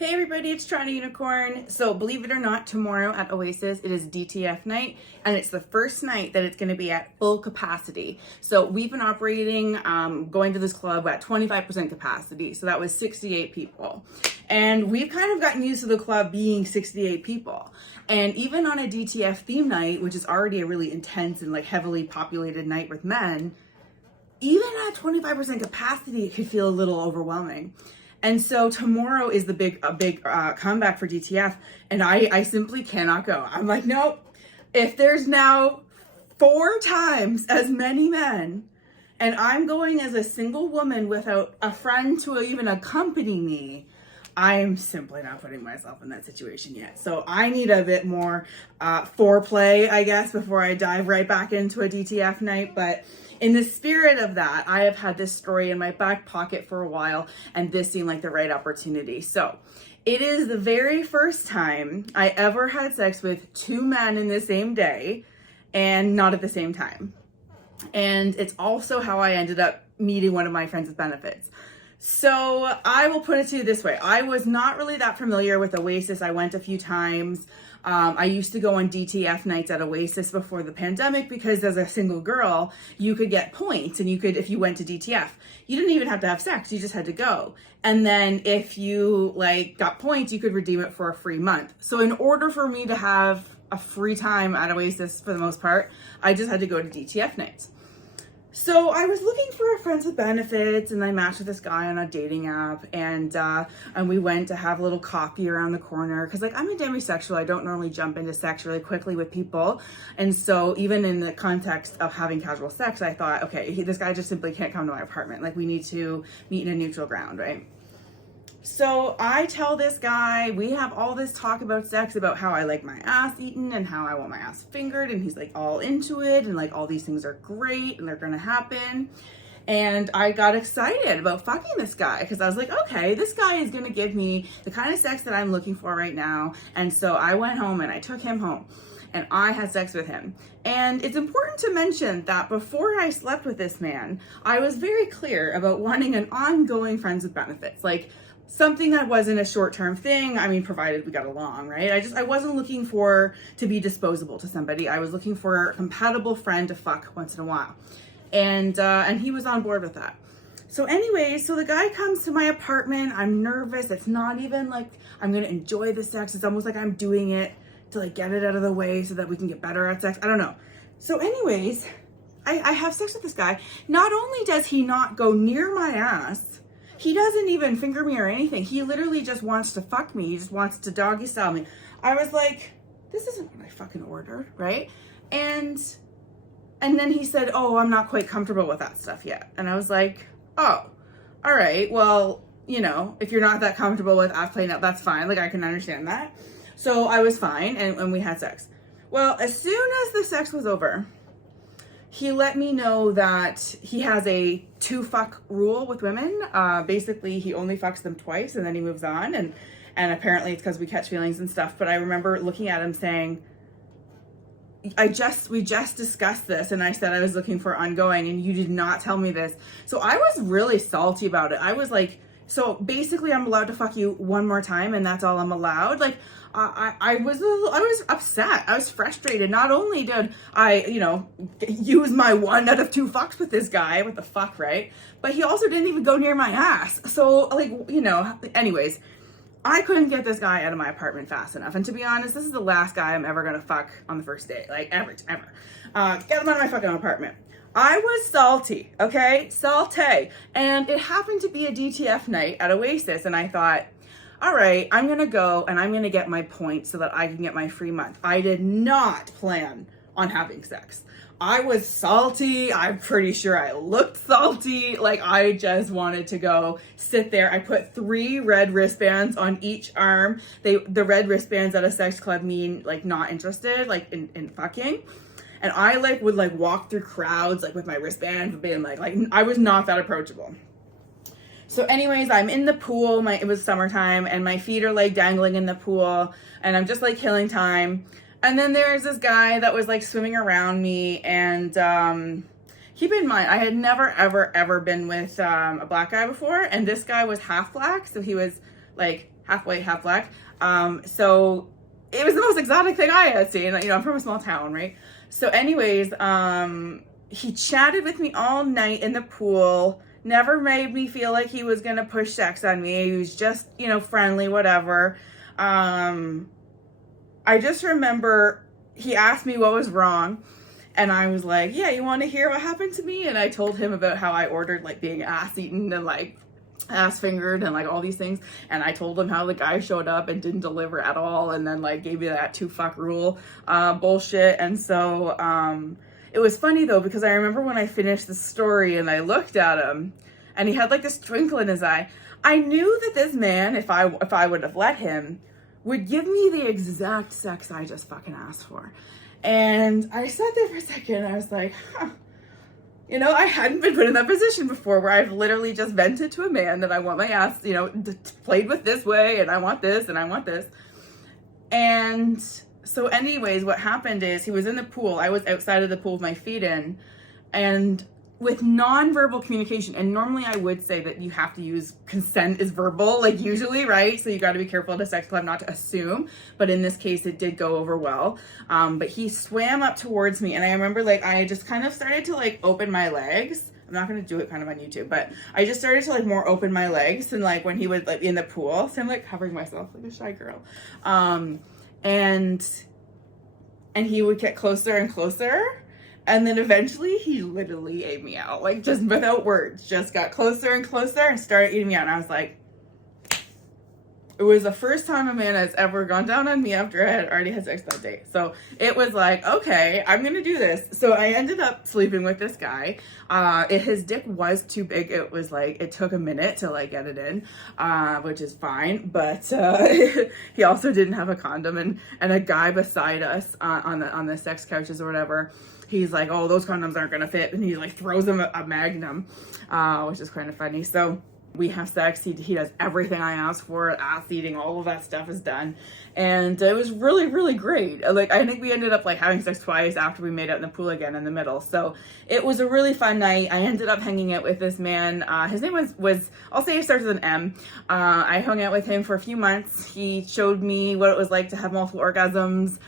Hey everybody, it's Trying to Unicorn. So believe it or not, tomorrow at Oasis, it is DTF night, and it's the first night that it's going to be at full capacity. So we've been operating, going to this club at 25% capacity. So that was 68 people. And we've kind of gotten used to the club being 68 people. And even on a DTF theme night, which is already a really intense and like heavily populated night with men, even at 25% capacity, it could feel a little overwhelming. And so tomorrow is the big comeback for DTF, and I simply cannot go. I'm like, nope. If there's now 4 times as many men, and I'm going as a single woman without a friend to even accompany me, I'm simply not putting myself in that situation yet. So I need a bit more foreplay, I guess, before I dive right back into a DTF night. But in the spirit of that, I have had this story in my back pocket for a while, and this seemed like the right opportunity. So it is the very first time I ever had sex with 2 men in the same day and not at the same time. And it's also how I ended up meeting one of my friends with benefits. So I will put it to you this way. I was not really that familiar with Oasis. I went a few times. I used to go on DTF nights at Oasis before the pandemic because as a single girl, you could get points, and you could, if you went to DTF, you didn't even have to have sex. You just had to go. And then if you got points, you could redeem it for a free month. So in order for me to have a free time at Oasis for the most part, I just had to go to DTF nights. So I was looking for a friends with benefits, and I matched with this guy on a dating app, and we went to have a little coffee around the corner because I'm a demisexual. I don't normally jump into sex really quickly with people, and so even in the context of having casual sex, I thought, okay, this guy just simply can't come to my apartment. We need to meet in a neutral ground, right? So I tell this guy, we have all this talk about sex, about how I like my ass eaten and how I want my ass fingered, and he's all into it, and all these things are great and they're gonna happen. And I got excited about fucking this guy because I was like, okay, this guy is gonna give me the kind of sex that I'm looking for right now. And so I went home and I took him home and I had sex with him. And it's important to mention that before I slept with this man, I was very clear about wanting an ongoing friends with benefits. Something that wasn't a short-term thing. I mean, provided we got along, right? I wasn't looking to be disposable to somebody. I was looking for a compatible friend to fuck once in a while. And he was on board with that. So anyways, so the guy comes to my apartment. I'm nervous. It's not even I'm gonna enjoy the sex. It's almost like I'm doing it to get it out of the way so that we can get better at sex. I don't know. So anyways, I have sex with this guy. Not only does he not go near my ass, he doesn't even finger me or anything. He literally just wants to fuck me. He just wants to doggy style me. I was like, this isn't what I fucking ordered, right? And then he said, oh, I'm not quite comfortable with that stuff yet. And I was like, oh, all right. Well, if you're not that comfortable with ass playing out, that's fine. I can understand that. So I was fine, and we had sex. Well, as soon as the sex was over, he let me know that he has a 2-fuck rule with women. Basically, he only fucks them twice and then he moves on. And apparently it's because we catch feelings and stuff. But I remember looking at him saying, we just discussed this, and I said I was looking for ongoing, and you did not tell me this. So I was really salty about it. I was like, so basically I'm allowed to fuck you one more time and that's all I'm allowed? I was upset. I was frustrated. Not only did I, use my 1 out of 2 fucks with this guy, what the fuck, right? But he also didn't even go near my ass. So anyways, I couldn't get this guy out of my apartment fast enough. And to be honest, this is the last guy I'm ever gonna fuck on the first date, ever. Get him out of my fucking apartment. I was salty, okay? Salty. And it happened to be a DTF night at Oasis, and I thought, all right, I'm gonna go and I'm gonna get my points so that I can get my free month. I did not plan on having sex. I was salty. I'm pretty sure I looked salty. I just wanted to go sit there. I put 3 red wristbands on each arm. The red wristbands at a sex club mean not interested, in fucking. And I would walk through crowds with my wristband, being I was not that approachable. So anyways, I'm in the pool. It was summertime, and my feet are dangling in the pool, and I'm just killing time. And then there's this guy that was swimming around me, and keep in mind, I had never ever been with a black guy before, and this guy was half black, so he was half white, half black. So it was the most exotic thing I had seen. You know, I'm from a small town, right? So anyways, he chatted with me all night in the pool, never made me feel like he was gonna push sex on me. He was just, you know, friendly, whatever. I just remember he asked me what was wrong, and I was like, yeah, you want to hear what happened to me? And I told him about how I ordered like being ass eaten and like ass fingered and like all these things. And I told him how the guy showed up and didn't deliver at all, and then like gave me that 2 fuck rule bullshit. And so it was funny though, because I remember when I finished the story and I looked at him and he had like this twinkle in his eye. I knew that this man, if I would have let him, would give me the exact sex I just fucking asked for. And I sat there for a second and I was like, huh. You know, I hadn't been put in that position before where I've literally just vented to a man that I want my ass, you know, played with this way, and I want this and I want this. And so anyways, what happened is he was in the pool. I was outside of the pool with my feet in, and with nonverbal communication, and normally I would say that you have to use consent is verbal, like usually, right? So you got to be careful at a sex club not to assume, but in this case it did go over well. But he swam up towards me, and I remember like I just kind of started to like open my legs. I'm not going to do it kind of on YouTube, but I just started to like more open my legs, and like when he was like in the pool, so I'm like covering myself like a shy girl. And he would get closer and closer. And then eventually he literally ate me out, like just without words, just got closer and closer and started eating me out. And I was like, it was the first time a man has ever gone down on me after I had already had sex that day. So it was like, okay, I'm going to do this. So I ended up sleeping with this guy. His dick was too big. It was like, it took a minute to like get it in, which is fine. But he also didn't have a condom, and a guy beside us on the sex couches or whatever, he's like, oh, those condoms aren't going to fit. And he like throws him a Magnum, which is kind of funny. So we have sex. He does everything I asked for. Ass eating, all of that stuff is done. And it was really, really great. Like, I think we ended up like having sex twice after we made out in the pool again in the middle. So it was a really fun night. I ended up hanging out with this man. His name was I'll say it starts with an M. I hung out with him for a few months. He showed me what it was like to have multiple orgasms.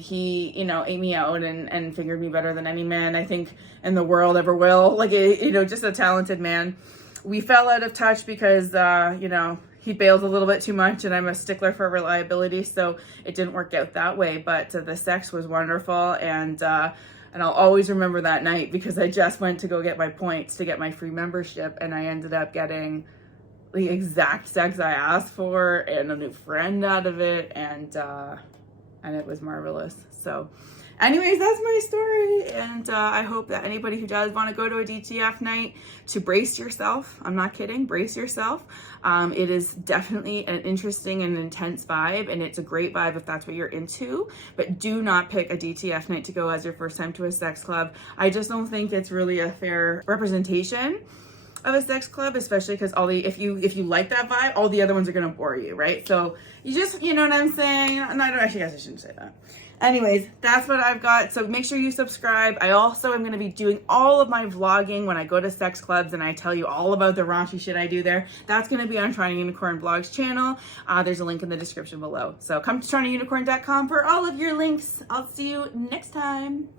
He, you know, ate me out and fingered me better than any man I think in the world ever will. Like, you know, just a talented man. We fell out of touch because, you know, he bailed a little bit too much, and I'm a stickler for reliability, so it didn't work out that way. But the sex was wonderful, and I'll always remember that night because I just went to go get my points to get my free membership, and I ended up getting the exact sex I asked for and a new friend out of it, and it was marvelous. So anyways, that's my story, and I hope that anybody who does want to go to a DTF night, to brace yourself. I'm not kidding, brace yourself. It is definitely an interesting and intense vibe, and it's a great vibe if that's what you're into, but do not pick a DTF night to go as your first time to a sex club. I just don't think it's really a fair representation of a sex club, especially because if you like that vibe, all the other ones are gonna bore you, right? So you know what I'm saying? And I guess I shouldn't say that. Anyways, that's what I've got. So make sure you subscribe. I also am going to be doing all of my vlogging when I go to sex clubs and I tell you all about the raunchy shit I do there. That's going to be on Trying Unicorn Vlogs channel. There's a link in the description below. So come to tryingunicorn.com for all of your links. I'll see you next time.